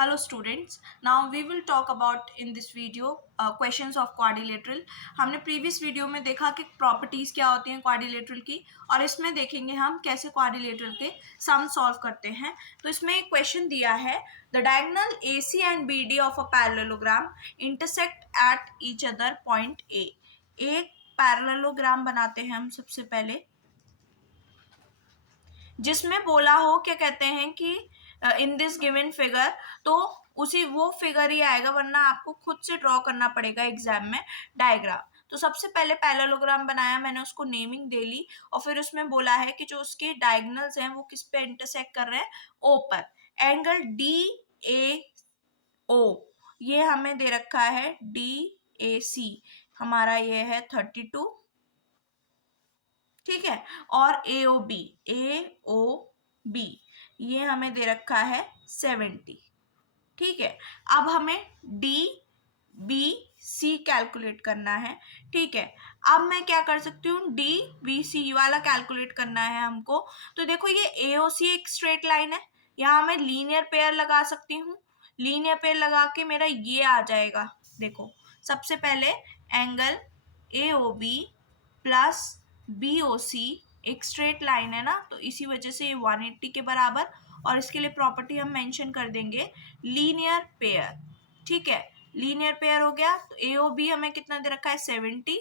Hello students, now we will talk about in this video questions of quadrilateral। हमने previous video में देखा कि properties क्या होती हैं क्वाड्रिलेटरल की, और इसमें देखेंगे हम कैसे क्वाड्रिलेटरल के सम सॉल्व करते हैं। तो इसमें एक क्वेश्चन दिया है, the diagonal AC and BD of a parallelogram intersect at each other point A। एक पैरेललोग्राम बनाते हैं हम सबसे पहले, जिसमें बोला हो क्या कहते हैं कि इन दिस गिवन फिगर, तो उसी वो फिगर ही आएगा, वरना आपको खुद से ड्रॉ करना पड़ेगा एग्जाम में डायग्राम। तो सबसे पहले पैरेललोग्राम बनाया मैंने, उसको नेमिंग दे ली, और फिर उसमें बोला है कि जो उसके डायगोनल्स हैं वो किस पे इंटरसेक्ट कर रहे हैं, ओ पर। एंगल DAO ये हमें दे रखा है, DAC हमारा ये है 32, ठीक है। और AOB ये हमें दे रखा है 70, ठीक है। अब हमें DBC कैलकुलेट करना है, ठीक है। अब मैं क्या कर सकती हूँ, DBC वाला कैलकुलेट करना है हमको। तो देखो ये AOC एक स्ट्रेट लाइन है, यहाँ मैं लीनियर पेयर लगा सकती हूँ। लीनियर पेयर लगा के मेरा ये आ जाएगा, देखो सबसे पहले एंगल AOB प्लस BOC एक स्ट्रेट लाइन है ना, तो इसी वजह से ये 180 के बराबर, और इसके लिए प्रॉपर्टी हम मेंशन कर देंगे लीनियर पेयर, ठीक है। लीनियर पेयर हो गया, तो AOB हमें कितना दे रखा है 70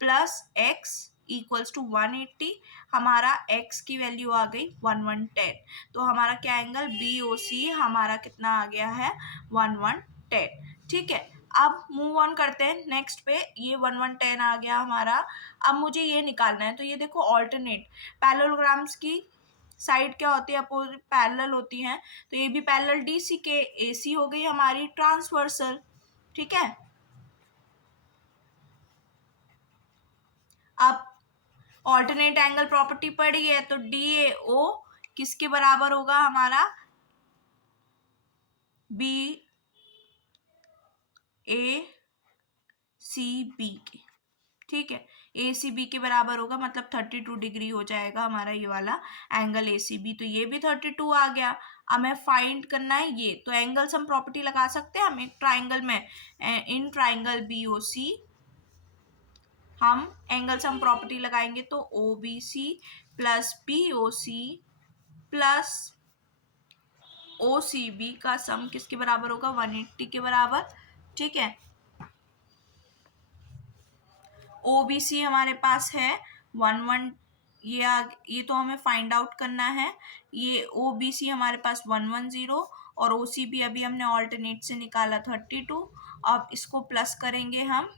प्लस x इक्वल्स टू 180, हमारा x की वैल्यू आ गई 1110। तो हमारा क्या एंगल BOC हमारा कितना आ गया है 1110, ठीक है। अब मूव ऑन करते हैं नेक्स्ट पे, ये 1110 आ गया हमारा। अब मुझे ये निकालना है, तो ये देखो ऑल्टरनेट पैरेललोग्राम्स की साइड क्या होती है, अपोजिट पैरेलल होती हैं। तो ये भी पैरेलल DC के AC हो गई हमारी ट्रांसवर्सल, ठीक है। अब ऑल्टरनेट एंगल प्रॉपर्टी पड़ी है, तो DAO किसके बराबर होगा हमारा, BACB के, ठीक है। ACB के बराबर होगा, मतलब 32 डिग्री हो जाएगा हमारा ये वाला एंगल ACB। तो ये भी 32 आ गया। अब हमें फाइंड करना है ये, तो एंगल्स हम प्रॉपर्टी लगा सकते हैं। हम एक ट्राइंगल में, इन ट्राइंगल BOC हम एंगल्स हम प्रॉपर्टी लगाएंगे, तो OBC plus BOC plus OCB का सम किसके बराबर होगा, 180 के बराबर, ठीक है। OBC हमारे पास है 11, ये तो हमें फाइंड आउट करना है। ये OBC हमारे पास 110, और OCB अभी हमने ऑल्टरनेट से निकाला 32। अब इसको प्लस करेंगे हम,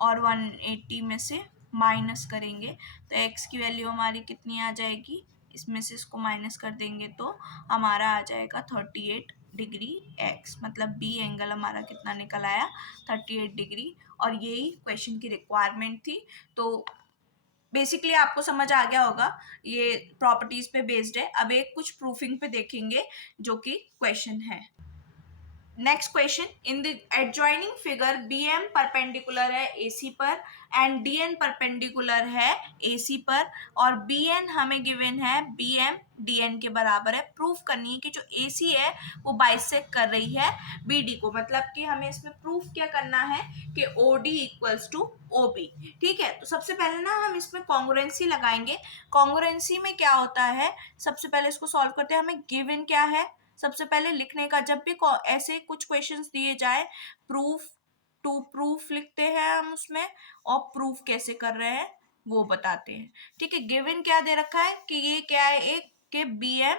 और 180 में से माइनस करेंगे, तो x की वैल्यू हमारी कितनी आ जाएगी, इसमें से इसको माइनस कर देंगे तो हमारा आ जाएगा 38 डिग्री x, मतलब B एंगल हमारा कितना निकल आया 38 डिग्री। और यही क्वेश्चन की रिक्वायरमेंट थी। तो बेसिकली आपको समझ आ गया होगा, ये प्रॉपर्टीज पे बेस्ड है। अब एक कुछ प्रूफिंग पे देखेंगे जो कि क्वेश्चन है। Next question, in the adjoining figure BM perpendicular है AC पर एंड DN परपेंडिकुलर है AC पर, और BN हमें गिवन है BM DN के बराबर है। प्रूफ करनी है कि जो AC है वो बाइसेक्ट कर रही है BD को, मतलब कि हमें इसमें प्रूफ क्या करना है कि OD इक्वल्स टू OB, ठीक है। तो सबसे पहले ना हम इसमें कॉन्ग्रुएंसी लगाएंगे। कॉन्ग्रुएंसी में क्या होता है, सबसे पहले इसको सॉल्व करते हैं। हमें गिवन क्या है, सबसे पहले लिखने का, जब भी ऐसे कुछ क्वेश्चंस दिए जाए, प्रूफ टू प्रूफ लिखते हैं हम उसमें, और प्रूफ कैसे कर रहे हैं वो बताते हैं, ठीक है। गिवन क्या दे रखा है कि ये क्या है, एक के BM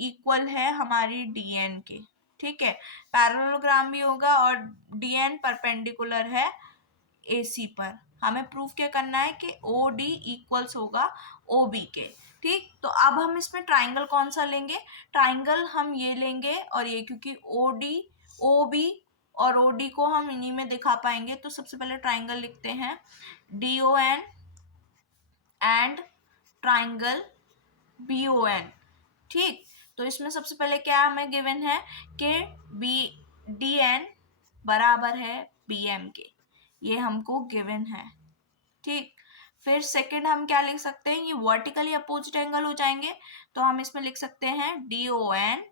इक्वल है हमारी DN के, ठीक है। पैरेललोग्राम भी होगा, और DN परपेंडिकुलर है AC पर। हमें प्रूफ क्या करना है कि OD इक्वल्स होगा OB के, ठीक। तो अब हम इसमें ट्राइंगल कौन सा लेंगे, ट्राइंगल हम ये लेंगे, और ये क्योंकि OD OB और OD को हम इन्हीं में दिखा पाएंगे। तो सबसे पहले ट्राइंगल लिखते हैं, DON एंड ट्राइंगल BON, ठीक। तो इसमें सबसे पहले क्या हमें गिवन है कि DN बराबर है BM के, ये हमको गिवन है, ठीक। फिर सेकंड हम क्या लिख सकते हैं, ये वर्टिकली अपोजिट एंगल हो जाएंगे, तो हम इसमें लिख सकते हैं DON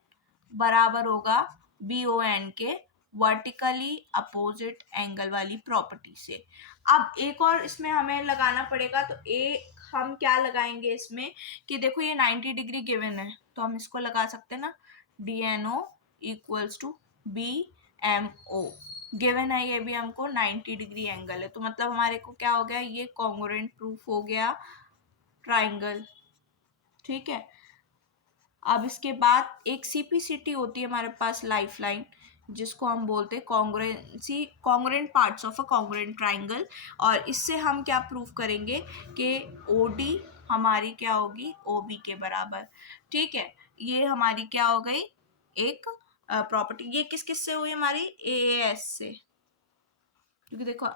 बराबर होगा BON के वर्टिकली अपोजिट एंगल वाली प्रॉपर्टी से। अब एक और इसमें हमें लगाना पड़ेगा, तो एक हम क्या लगाएंगे इसमें कि देखो ये 90 डिग्री गिवन है, तो हम इसको लगा सकते हैं ना, DNO equals to BMO। Given है ये भी हमको 90 डिग्री एंगल है, तो मतलब हमारे को क्या हो गया, ये कॉन्ग्रुएंट प्रूफ हो गया ट्राइंगल। ठीक है। अब इसके बाद एक CPCT होती है हमारे पास, लाइफ लाइन, जिसको हम बोलते हैं congruency, congruent parts of a congruent triangle. और इससे हम क्या प्रूफ करेंगे कि OD हमारी क्या होगी, OB के बराबर। ठीक है, ये हमारी क्या हो गई, एक प्रॉपर्टी। ये किस किस से हुई हमारी, AAS से, क्योंकि देखो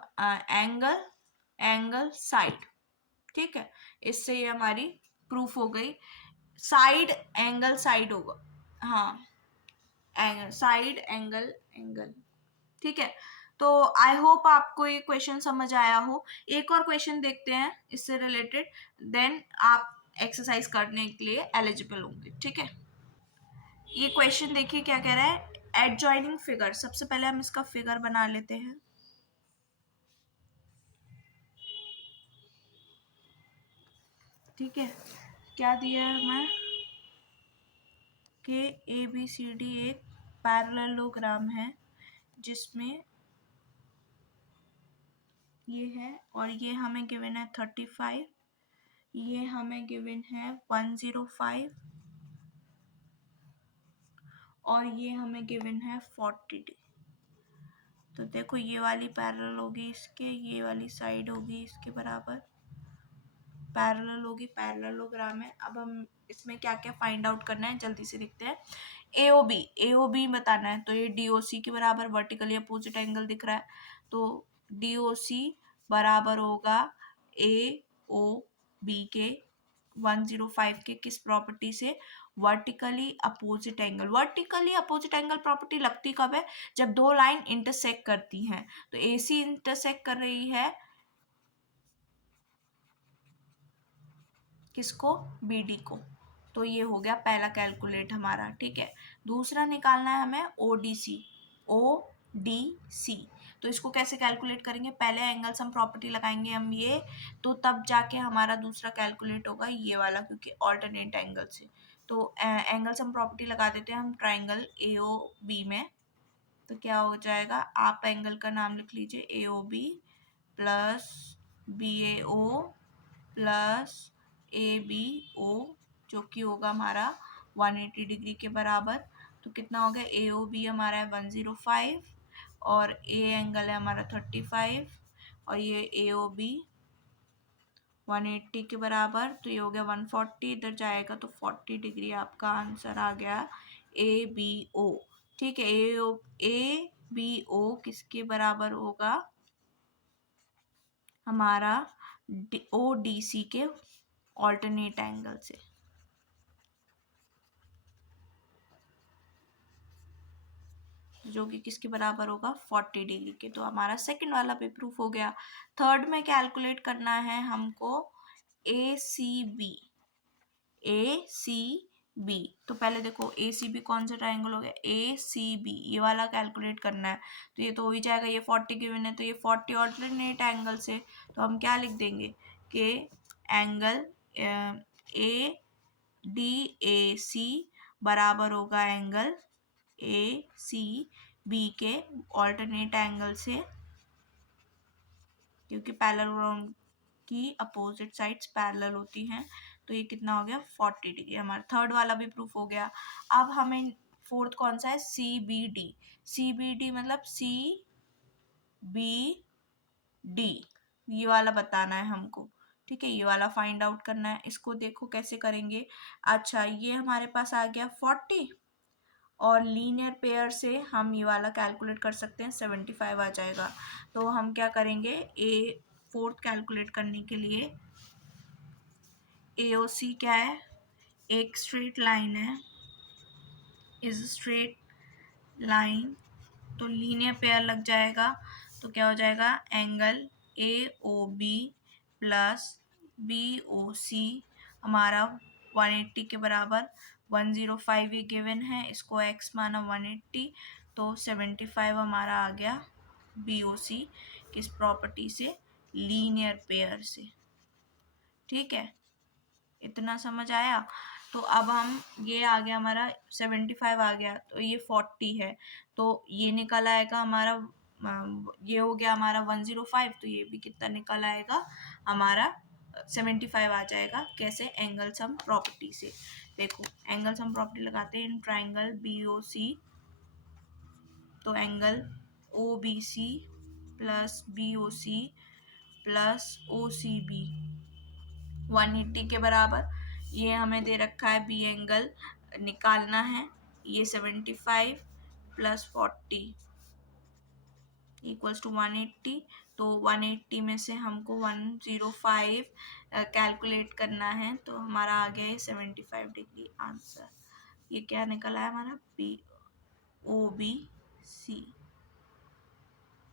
एंगल एंगल साइड, ठीक है, इससे ये हमारी प्रूफ हो गई। साइड एंगल साइड होगा, हाँ, एंगल साइड एंगल एंगल। ठीक है, तो आई होप आपको ये क्वेश्चन समझ आया हो। एक और क्वेश्चन देखते हैं इससे रिलेटेड, देन आप एक्सरसाइज करने के लिए एलिजिबल होंगे। ठीक है, ये क्वेश्चन देखिए क्या कह रहा है, एडजॉइनिंग फिगर। सबसे पहले हम इसका फिगर बना लेते हैं। ठीक है, क्या दिया है हमें कि ABCD एक पैरेललोग्राम है जिसमें ये है, और ये हमें गिवन है 35, ये हमें गिवन है 105, और ये हमें गिवन है 40 तो देखो ये वाली पैरेलल होगी इसके, ये वाली साइड होगी इसके बराबर, पैरेलल होगी, पैरेललोग्राम है। अब हम इसमें क्या क्या फाइंड आउट करना है जल्दी से देखते हैं। AOB बताना है, तो ये DOC के बराबर, वर्टिकली अपोजिट एंगल दिख रहा है, तो DOC बराबर होगा AOB के 105 के किस प्रॉपर्टी से, vertically opposite angle. Vertically opposite angle property लगती कब है, जब दो लाइन इंटरसेक्ट करती हैं। तो AC इंटरसेक्ट कर रही है किसको, BD को, तो ये हो गया पहला कैलकुलेट हमारा। ठीक है, दूसरा निकालना है हमें ODC। तो इसको कैसे कैलकुलेट करेंगे, पहले एंगल सम प्रॉपर्टी लगाएंगे हम ये, तो तब जाके हमारा दूसरा कैलकुलेट होगा ये वाला, क्योंकि ऑल्टरनेट एंगल से। तो एंगल सम प्रॉपर्टी लगा देते हैं हम ट्राइंगल AOB में, तो क्या हो जाएगा, आप एंगल का नाम लिख लीजिए, AOB plus BAO plus ABO, जो कि होगा हमारा 180 डिग्री के बराबर। तो कितना हो गया, AOB हमारा है 105, और A एंगल है हमारा 35, और ये AOB 180 के बराबर, तो ये हो गया 140, इधर जाएगा तो 40 डिग्री आपका आंसर आ गया ABO। ठीक है, ABO किसके बराबर होगा, हमारा ODC के ऑल्टरनेट एंगल से। जो कि किसके बराबर होगा, 40 डिग्री के। तो हमारा सेकंड वाला भी प्रूफ हो गया। थर्ड में कैलकुलेट करना है हमको ACB। तो पहले देखो ACB कौन सा ट्राइंगल हो गया, ACB, ये वाला कैलकुलेट करना है। तो ये तो हो ही जाएगा, ये 40 गिवन है, तो ये 40 ऑल्टरनेट एंगल से, तो हम क्या लिख देंगे कि एंगल ADAC बराबर होगा एंगल ACB के ऑल्टरनेट एंगल से, क्योंकि पैरेलल की अपोजिट साइड्स पैरेलल होती हैं। तो ये कितना हो गया, 40 डिग्री। हमारा थर्ड वाला भी प्रूफ हो गया। अब हमें फोर्थ कौन सा है, CBD मतलब CBD, ये वाला बताना है हमको। ठीक है, ये वाला फाइंड आउट करना है। इसको देखो कैसे करेंगे। अच्छा, ये हमारे पास आ गया 40, और लीनियर पेयर से हम ये वाला कैलकुलेट कर सकते हैं, 75 आ जाएगा। तो हम क्या करेंगे, फोर्थ कैलकुलेट करने के लिए AOC क्या है, एक स्ट्रेट लाइन है, इज स्ट्रेट लाइन, तो लीनियर पेयर लग जाएगा। तो क्या हो जाएगा, एंगल AOB प्लस BOC हमारा 180 के बराबर, 105 ये गिवन है, इसको x माना 180, तो 75 हमारा आ गया BOC किस प्रॉपर्टी से, लीनियर पेयर से। ठीक है, इतना समझ आया। तो अब हम, ये आ गया हमारा 75 आ गया, तो ये 40 है, तो ये निकल आएगा हमारा, ये हो गया हमारा 105, तो ये भी कितना निकल आएगा हमारा 75 आ जाएगा। कैसे, एंगल सम प्रॉपर्टी से। देखो एंगल सम प्रॉपर्टी लगाते हैं इन ट्राइंगल BOC, तो angle OBC plus BOC plus OCB 180 के बराबर, ये हमें दे रखा है बी एंगल निकालना है, ये 75 प्लस 40 इक्वल्स टू 180, तो 180 में से हमको 105 कैलकुलेट करना है, तो हमारा आ गया है 75 डिग्री आंसर। ये क्या निकला है हमारा, OBC।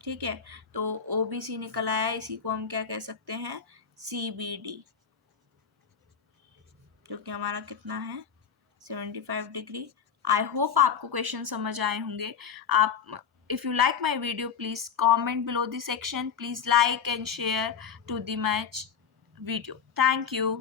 ठीक है, तो OBC निकल आया, इसी को हम क्या कह सकते हैं, CBD, जो कि हमारा कितना है 75 डिग्री। आई होप आपको क्वेश्चन समझ आए होंगे। आप, if you like my video, please comment below the section, please like and share to the my video. Thank you.